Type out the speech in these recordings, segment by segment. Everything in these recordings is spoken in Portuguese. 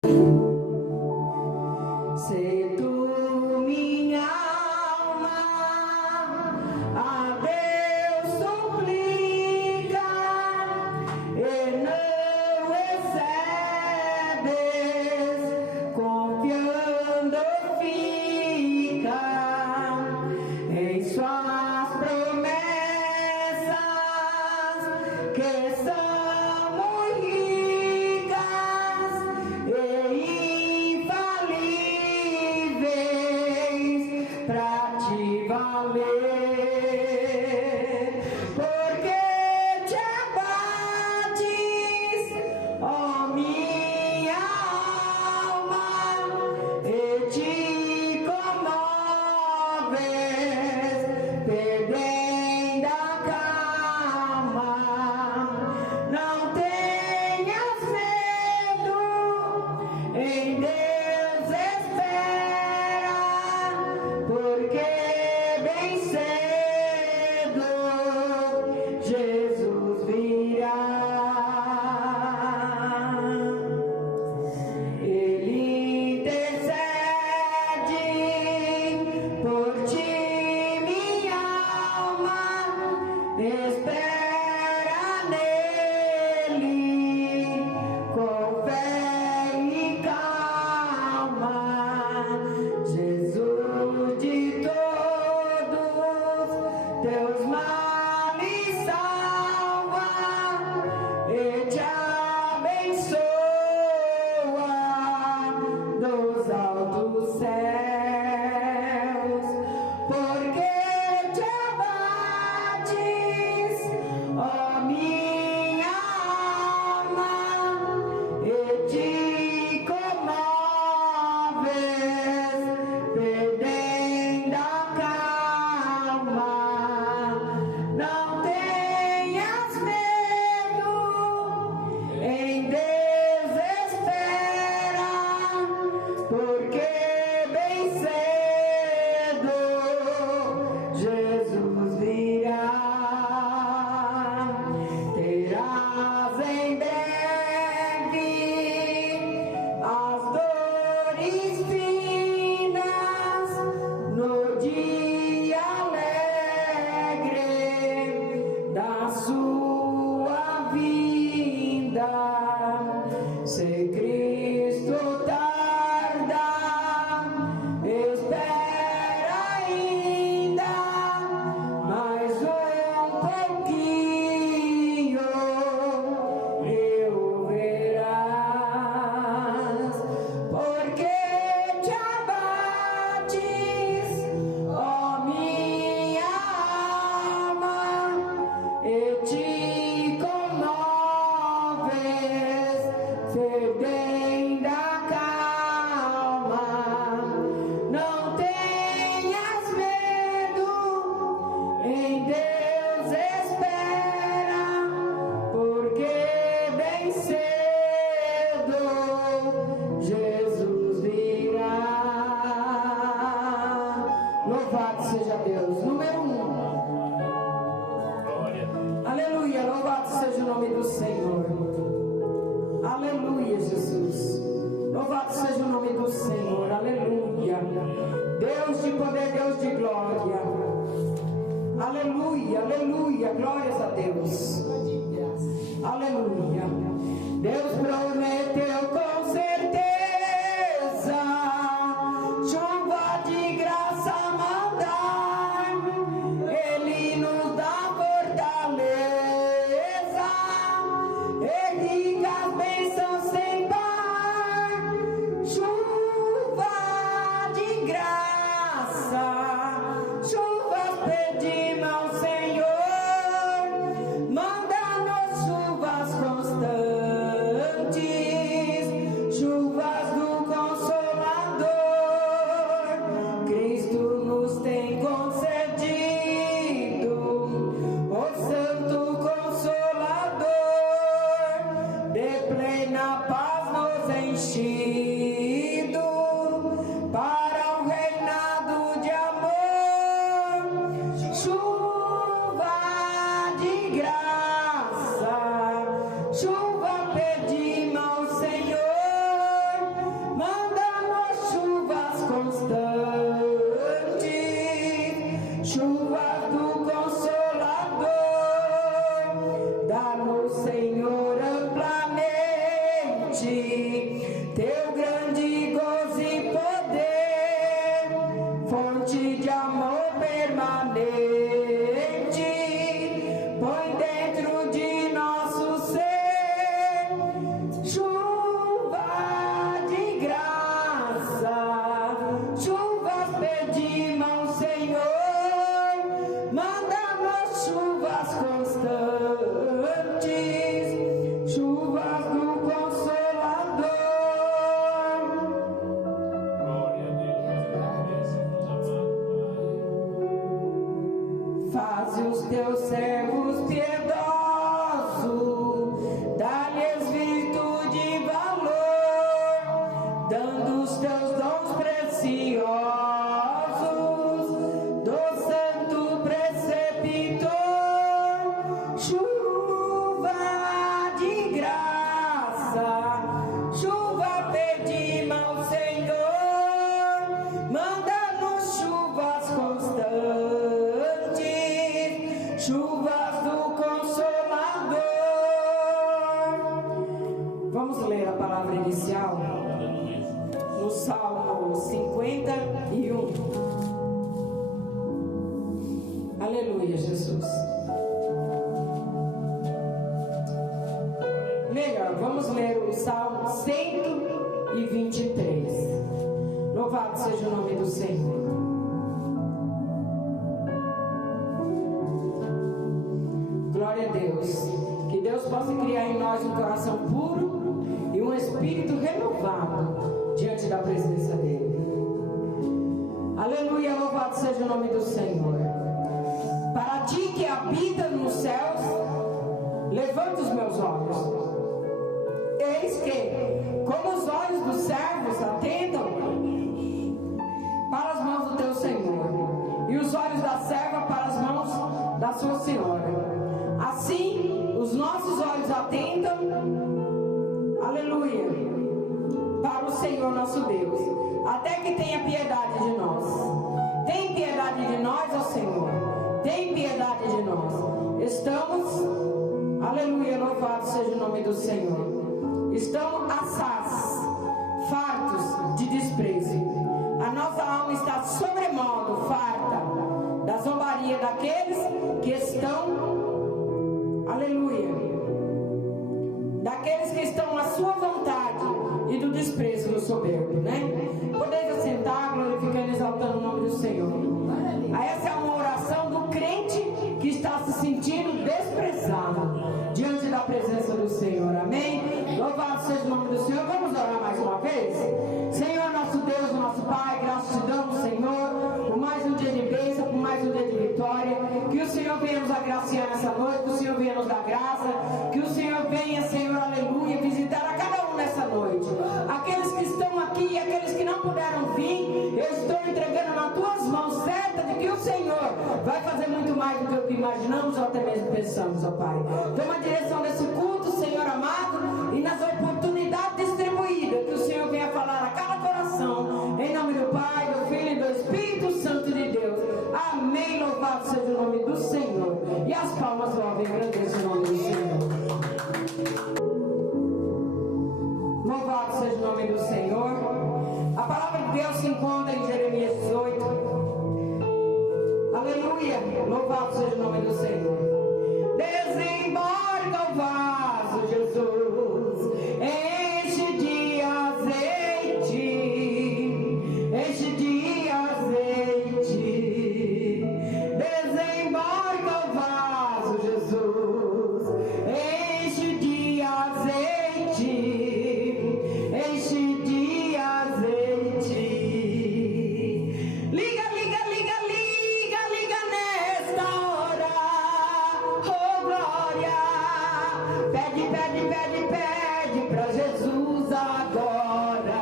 Se tu, minha alma, a Deus suplica e não recebes, confiando fica em suas promessas, que são muito ricas e infalíveis pra te valer. Porque te abates, ó minha alma, e te comoves, perdendo a calma. Não tenhas medo, em Deus espera, porque bem cedo Jesus virá. Ele intercede por ti, minha alma, espera nele com fé e calma. Jesus de todos teus males salva e te abençoa dos altos céus. Porque te abates, ó minha alma, e te comoves, perdendo a calma. Não tenhas medo, em Deus espera, porque bem cedo Jesus virá. Terás em breve as dores finas no dia alegre da sua vinda. Se Cristo tarda, espera ainda mais um pouquinho e o verás. Porque te abates, ó minha alma, e te comoves, perdendo a calma. Não tenhas medo, em Deus espera, porque bem cedo Jesus virá. Louvado seja Deus. Número 1. Aleluia, louvado seja o nome do Senhor. Aleluia, Jesus. Louvado seja o nome do Senhor. Aleluia. Deus de poder, Deus de glória. Aleluia, aleluia. Glórias a Deus. Aleluia. Deus prometeu com certeza chuva de graça mandar. Ele nos dá fortaleza e ricas bênçãos sem par. Chuva de graça, chuvas pedimos ao Senhor, manda-nos chuvas constantes, chuvas do Consolador. Cristo nos tem concedido o Santo Consolador, de plena paz nos enchido para o reinado de amor. Chuva de graça, chuva pedimos ao Senhor, teu grande gozo e poder, fonte de amor permanente, põe dentro de nosso ser chuva de graça, chuvas pedimos, Senhor, manda-nos chuvas constantes, chuvas do Consolador. Faze os teus servos piedosos, dá-lhes virtude e valor, dando os teus dons preciosos, do santo preceptor, chuva de graça, chuva pedimos, Senhor, manda-nos chuvas constantes, chuvas do Consolador. Vamos ler a palavra inicial no Salmo 51. Aleluia, Jesus. Melhor, vamos ler o Salmo 123. Louvado seja o nome do Senhor. Glória a Deus. Que Deus possa criar em nós um coração puro e um espírito renovado diante da presença dEle. Aleluia, louvado seja o nome do Senhor. Para ti que habita nos céus, levanta os meus olhos. Eis que, como os olhos dos servos atentam para as mãos do teu Senhor, e os olhos da serva para as mãos da sua senhora, assim os nossos olhos atentam, aleluia, para o Senhor nosso Deus, até que tenha piedade de nós. Tem piedade de nós, ó Senhor, tem piedade de nós. Estamos, aleluia, louvado seja o nome do Senhor. Estamos assaz, fartos de desprezo. A nossa alma está sobremodo farta da zombaria daqueles que estão, aleluia, daqueles que estão à sua vontade e do desprezo do soberbo, né? Podeis assentar, glorificando e exaltando o nome do Senhor. Essa é uma oração do crente que está se sentindo desprezado diante da presença do Senhor, amém? Louvado seja o nome do Senhor. Vamos orar mais uma vez? Senhor, nosso Deus, nosso Pai, graças te damos, Senhor, por mais um dia de bênção, por mais um dia de vitória. Que o Senhor venha nos agraciar nessa noite, que o Senhor venha nos dar graça, que o Senhor venha, Senhor, aleluia, visitar a cada um nessa noite. Aqueles que estão aqui e aqueles que não puderam vir, eu estou entregando nas tuas mãos, certa de que o Senhor vai fazer muito mais do que o que imaginamos ou até mesmo pensamos, ó Pai. Toma a direção desse culto, Senhor amado, e nas oportunidades distribuídas, que o Senhor venha falar a cada coração, em nome do Pai, do Filho e do Espírito Santo de Deus. Amém, louvado seja o nome do Senhor. E as palmas louvem e agradeçam o nome do Senhor. Louvado seja o nome do Senhor. A palavra de Deus se encontra em Jeremias 18. Aleluia, louvado seja o nome do Senhor. Desembarca o vaso, Jesus, enche de azeite, enche de azeite. Desembarca o vaso, Jesus, enche de azeite, enche de azeite. Liga, liga, liga, liga, liga nesta hora, oh glória. Pede, pede, pede, pede pra Jesus agora.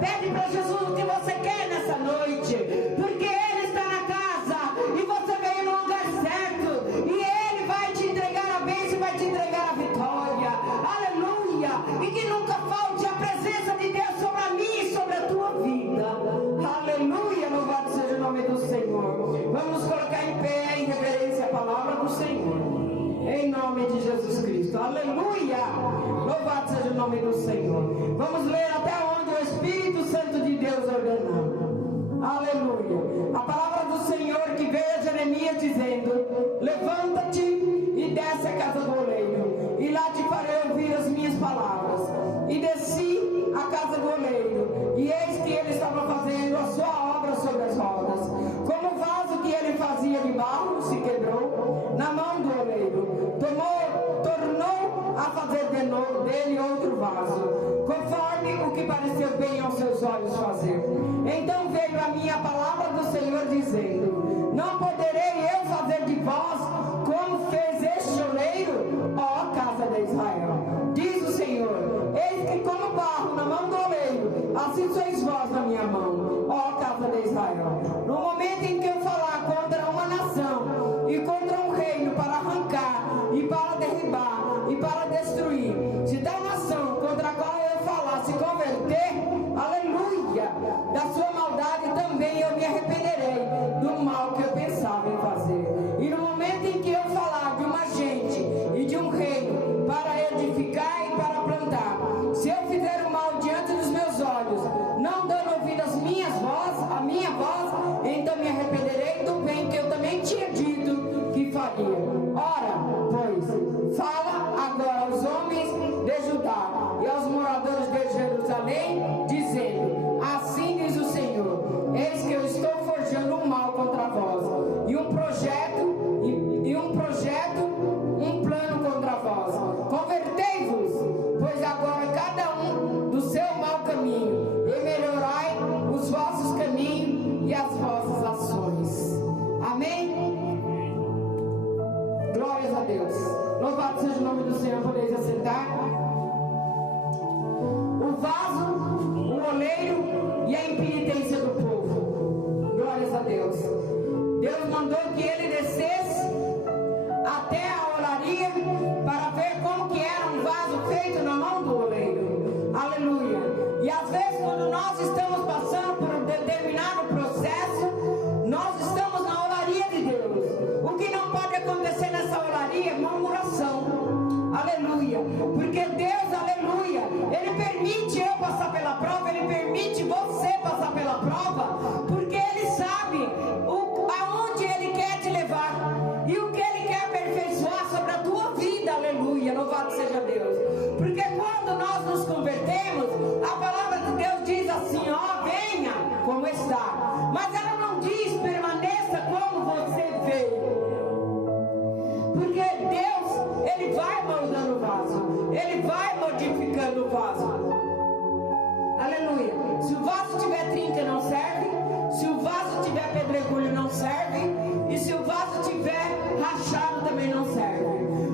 Pede pra Jesus o que você quer nessa noite, porque Ele está na casa e você veio no lugar certo, e Ele vai te entregar a bênção, vai te entregar a vitória, aleluia. E que nunca falte a presença de Deus sobre a mim e sobre a tua vida, aleluia, louvado seja o nome do Senhor. Vamos colocar em pé em reverência à palavra do Senhor, em nome de Jesus Cristo, aleluia, louvado seja o nome nome do Senhor. Vamos ler até onde o Espírito Santo de Deus ordenar. Aleluia. A palavra do Senhor que veio a Jeremias dizendo: levanta-te e desce a casa do oleiro, e lá te farei ouvir as minhas palavras. E desci a casa do oleiro, e eis que ele estava fazendo a sua obra sobre as rodas. Como o vaso que ele fazia de barro se quebrou na mão do oleiro, tornou a fazer dele outro vaso, conforme o que pareceu bem aos seus olhos fazer. Então veio a minha palavra do Senhor dizendo: não poderei eu fazer de vós como fez este oleiro, ó casa de Israel? Diz o Senhor: eis que como barro na mão do oleiro, assim sois vós na minha mão, ó casa de Israel. No momento em que eu falar contra uma nação e contra um reino para arrancar e para derribar e para destruir, se tal nação contra a qual eu falar se converter, aleluia, da sua maldade também eu me arrependerei do mal que eu pensava em fazer. E no momento em que eu falar de uma gente e de um reino para edificar e para plantar, se eu fizer o mal diante dos meus olhos, não dando ouvido às minhas vozes, a minha voz, então me arrependerei do bem que eu também tinha dito que faria. Ora, pois, fala agora aos homens de Judá e aos moradores de Jerusalém, dizendo: assim diz o Senhor, eis que eu estou forjando um mal contra vós, e um plano contra vós. Convertei-vos, pois agora cada um do seu mau caminho, e melhorai os vossos caminhos e as vossas ações. Amém? Glórias a Deus. Louvado seja o nome do Senhor. Podeis assentar. O vaso, o oleiro e a impenitência do povo. Glórias a Deus. Deus mandou que ele descesse até a olaria para ver como que era um vaso feito na mão do oleiro. Aleluia. E às vezes quando nós estamos passando por um determinado processo, nós estamos na olaria de Deus. O que não pode acontecer nessa olaria é murmuração. Aleluia. Porque Deus, aleluia, Ele permite eu passar pela prova, Ele permite você passar pela prova, porque Ele sabe aonde Ele quer te levar e o que Ele quer aperfeiçoar sobre a tua vida. Aleluia. Louvado seja Deus. Porque quando nós nos convertemos, a palavra de Deus diz assim: ó, venha como está. Mas ela não diz permaneça como você veio. Porque Deus, Ele vai moldando o vaso, Ele vai modificando o vaso. Aleluia. Se o vaso tiver trinca, não serve. Se o vaso tiver pedregulho, não serve. E se o vaso tiver rachado, também não serve.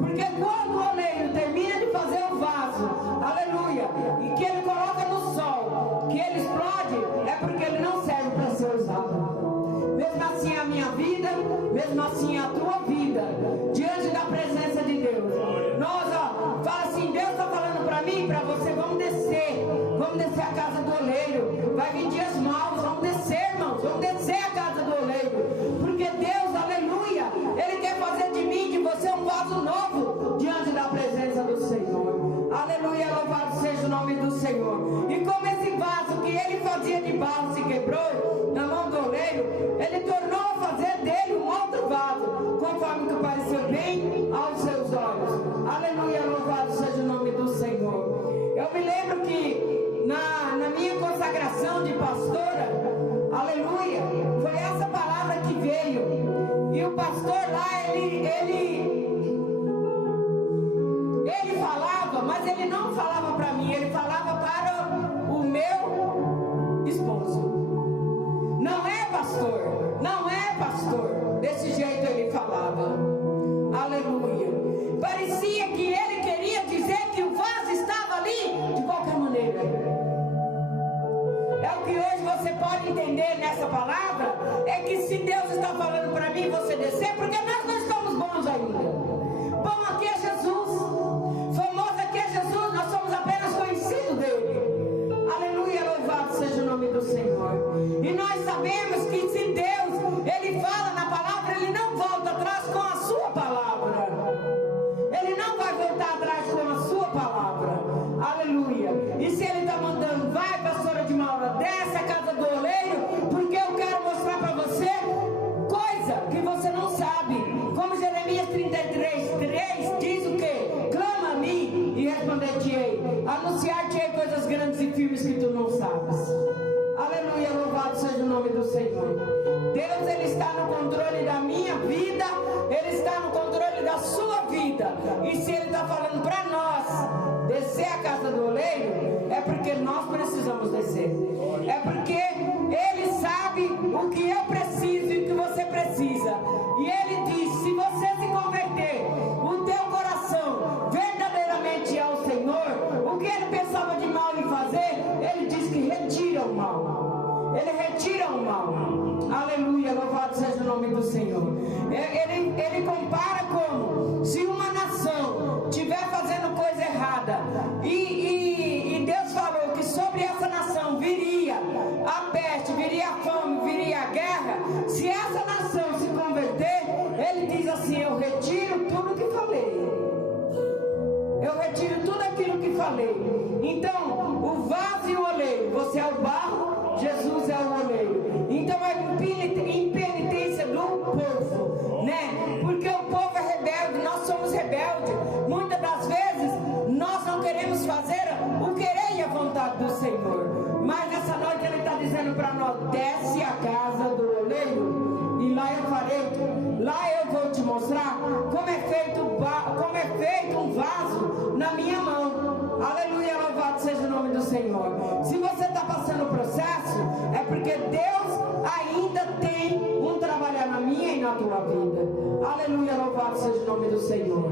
Porque quando o oleiro termina de fazer o vaso, aleluia, e que ele coloca no sol, que ele explode, é porque ele não serve para ser usado. Mesmo assim a minha vida, mesmo assim a tua vida, diante da presença de Deus. Nós, fala assim: Deus está falando para mim e para você, vamos descer a casa do oleiro. Vai vir dias maus, vamos descer, irmãos, vamos descer a casa do oleiro. Porque Deus, aleluia, Ele quer fazer de mim, de você, um vaso novo diante da presença do Senhor. Aleluia, louvado seja o nome do Senhor. E como esse vaso que Ele fazia de barro se quebrou na mão do oleiro, Ele tornou a fazer dele um outro vaso, conforme que pareceu bem aos seus olhos. Aleluia, louvado seja o nome do Senhor. Eu me lembro que na minha consagração de pastora, aleluia, foi essa palavra que veio. E o pastor lá, ele falava, mas ele não falava para mim, ele falava para o meu esposo. Não é pastor, não é pastor. Desse jeito ele falava. Aleluia. Parecia que ele queria dizer que o vaso estava ali de qualquer maneira. É o que hoje você pode entender nessa palavra, é que se Deus está falando para mim você descer, porque nós não estamos bons ainda. Bom aqui é Jesus, famoso aqui é Jesus, nós somos apenas conhecidos dele. Aleluia, louvado seja o nome do Senhor. E nós sabemos que se Deus, Ele fala na palavra, Ele não volta atrás com a sua palavra. Ele não vai voltar atrás com a sua palavra. Aleluia. vai, pastora de Maura, desce a casa do oleiro, porque eu quero mostrar para você coisa que você não sabe. Como Jeremias 33:3 diz o quê? Clama a mim e responder-te-ei, anunciar-te-ei coisas grandes e firmes que tu não sabes. Aleluia, louvado seja o nome do Senhor. Deus, Ele está no controle da minha vida, Ele está no controle da sua vida. E se Ele está falando para nós descer a casa do oleiro, é porque nós precisamos descer. É porque Ele sabe o que eu preciso e o que você precisa. E Ele diz, se você se converter, o teu coração verdadeiramente ao Senhor, o que Ele pensava de mal em fazer, Ele diz que retira o mal. Ele retira o mal. Aleluia, louvado seja o nome do Senhor. Ele compara como se uma nação estiver fazendo coisa errada e Deus falou que sobre essa nação viria a peste, viria a fome, viria a guerra. Se essa nação se converter, Ele diz assim: eu retiro tudo que falei. Eu retiro tudo aquilo que falei. Então, o vaso e o oleiro, você é o barro, Jesus é o oleiro. Então é impenitência do povo, né? Porque o povo é rebelde, nós somos rebeldes. Muitas das vezes nós não queremos fazer o querer e a vontade do Senhor. Mas nessa noite Ele está dizendo para nós: desce a casa do oleiro e lá eu farei, lá eu vou te mostrar como é feito um vaso na minha mão. Aleluia, louvado seja o nome do Senhor. Se você está passando o processo, é porque Deus ainda tem um trabalhar na minha e na tua vida. Aleluia, louvado seja o nome do Senhor.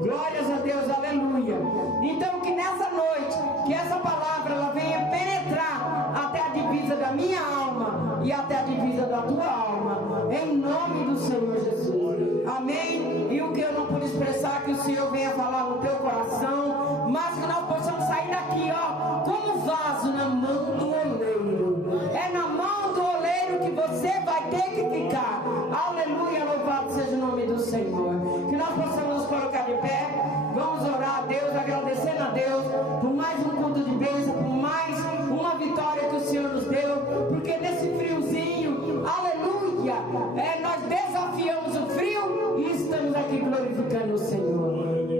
Glórias a Deus, aleluia. Então que nessa noite, que essa palavra ela venha penetrar até a divisa da minha alma e até a divisa da tua alma, em nome do Senhor Jesus. Amém. E o que eu não pude expressar, que o Senhor venha falar no teu coração, mas que nós possamos sair daqui, ó, como vaso na mão do oleiro. É na mão do oleiro que você vai ter que ficar. Aleluia, louvado seja o nome do Senhor. Que nós possamos nos colocar de pé. Vamos orar a Deus, agradecendo a Deus por mais um culto de bênção, por mais uma vitória que o Senhor nos deu. Porque nesse friozinho, aleluia, nós desafiamos o frio e estamos aqui glorificando o Senhor.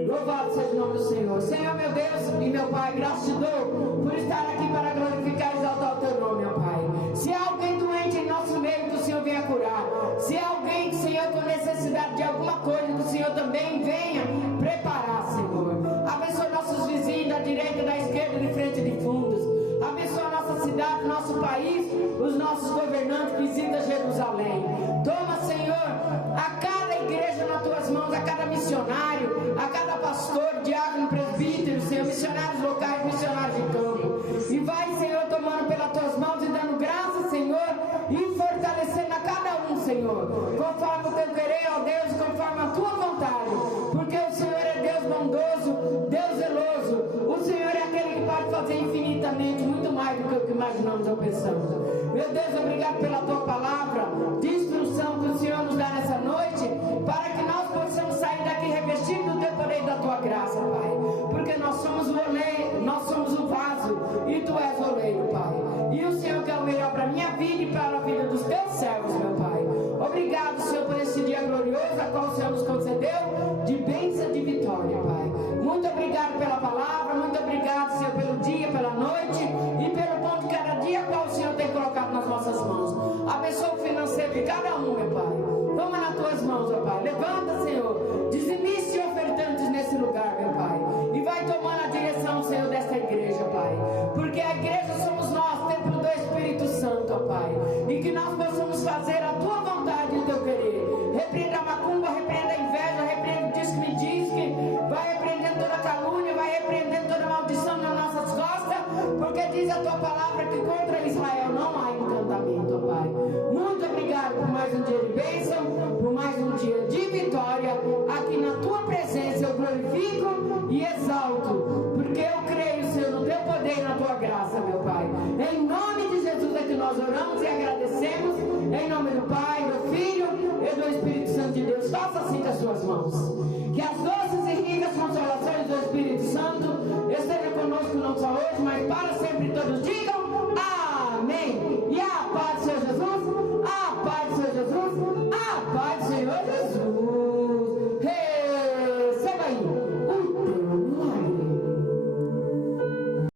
Louvado seja o nome do Senhor. Senhor, meu Deus e meu Pai, graças te dou por estar aqui para glorificar e exaltar o teu nome, meu Pai. Se há alguém doente em nosso meio, que o Senhor venha curar. Se há alguém, Senhor, com necessidade de alguma coisa, que o Senhor também venha preparar, Senhor. Abençoa nossos vizinhos da direita, da esquerda, de frente e de fundos. Abençoa nossa cidade, nosso país, os nossos governantes, visita Jerusalém. Toma, Senhor, a cada igreja nas tuas mãos, a cada missionário, a cada pastor, diácono, presbítero, Senhor, missionários locais, missionários de campo. E vai, Senhor, tomando pelas tuas mãos e dando graça, Senhor, e fortalecendo a cada um, Senhor, conforme o teu querer, ó Deus, conforme a tua vontade. Porque o Senhor é Deus bondoso, Deus zeloso. O Senhor é aquele que pode fazer infinitamente muito mais do que o que imaginamos ou pensamos. Meu Deus, obrigado pela tua palavra de instrução que o Senhor nos dá nessa noite, para que nós possamos sair daqui revestidos do teu poder e da tua graça, Pai. Porque nós somos o oleiro, nós somos o vaso e tu és o oleiro, Pai. E o Senhor quer o melhor para a minha vida e para a vida dos teus servos, meu Pai. Obrigado, Senhor, por esse dia glorioso a qual o Senhor nos concedeu de bênção e de vitória, Pai. Muito obrigado pela palavra, muito obrigado, Senhor, pelo dia, pela noite e pelo pão de cada dia a qual o Senhor tem colocado nas nossas mãos. Abençoa o financeiro de cada um, meu Pai. Toma nas tuas mãos, meu Pai. Levanta, Senhor, dizimiste e ofertantes nesse lugar, meu Pai. E vai tomando a direção, Senhor, desta igreja, Pai. Porque a igreja somos nós, templo do Espírito Santo, ó Pai. E que nós possamos fazer a tua vontade e o teu querer. Repreenda a macumba, repreenda a inveja, repreenda o disque-me-disque. Vai repreendendo toda calúnia, vai repreendendo toda maldição nas nossas costas. Porque diz a tua palavra que contra Israel não há encantamento, ó Pai. Muito obrigado por mais um dia de bênção, por mais um dia de vitória. Aqui na tua presença eu glorifico e exalto, porque eu creio, Senhor, no teu poder e na tua graça, meu Pai. Em nome de Jesus é que nós oramos e agradecemos. Em nome do Pai, do Filho e do Espírito Santo de Deus. Faça assim das suas mãos. Que as doces e ricas consolações do Espírito Santo estejam conosco não só hoje, mas e para sempre todos digam amém. E a paz do Senhor Jesus, a paz do Senhor Jesus, a paz